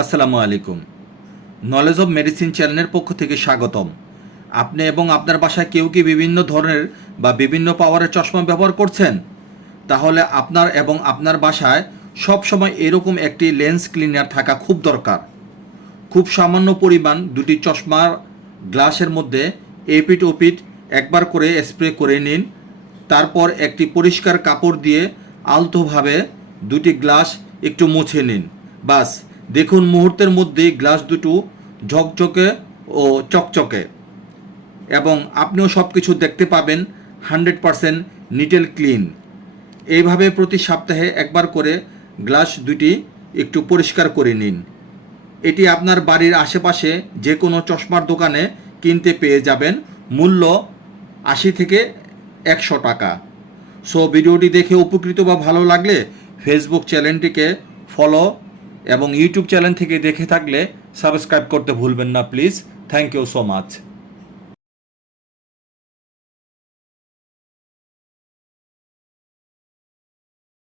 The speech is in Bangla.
আসসালামু আলাইকুম। নলেজ অব মেডিসিন চ্যানেলের পক্ষ থেকে স্বাগতম। আপনি এবং আপনার বাসায় কেউ কি বিভিন্ন ধরনের বা বিভিন্ন পাওয়ারের চশমা ব্যবহার করছেন? তাহলে আপনার এবং আপনার বাসায় সবসময় এরকম একটি লেন্স ক্লিনার থাকা খুব দরকার। খুব সামান্য পরিমাণ দুটি চশমার গ্লাসের মধ্যে এপিট ওপিট একবার করে স্প্রে করে নিন। তারপর একটি পরিষ্কার কাপড় দিয়ে আলতোভাবে দুটি গ্লাস একটু মুছে নিন। বাস, দেখুন মুহূর্তের মধ্যেই গ্লাস দুটো ঝকঝকে ও চকচকে, এবং আপনিও সব কিছু দেখতে পাবেন 100% নিট অ্যান্ড ক্লিন। এইভাবে প্রতি সপ্তাহে একবার করে গ্লাস দুটি একটু পরিষ্কার করে নিন। এটি আপনার বাড়ির আশেপাশে যে কোনো চশমার দোকানে কিনতে পেয়ে যাবেন, মূল্য 80 থেকে 100 টাকা। সো ভিডিওটি দেখে উপকৃত বা ভালো লাগলে ফেসবুক চ্যানেলটিকে ফলো এবং ইউটিউব চ্যানেল থেকে দেখে থাকলে সাবস্ক্রাইব করতে ভুলবেন না please. Thank you so much.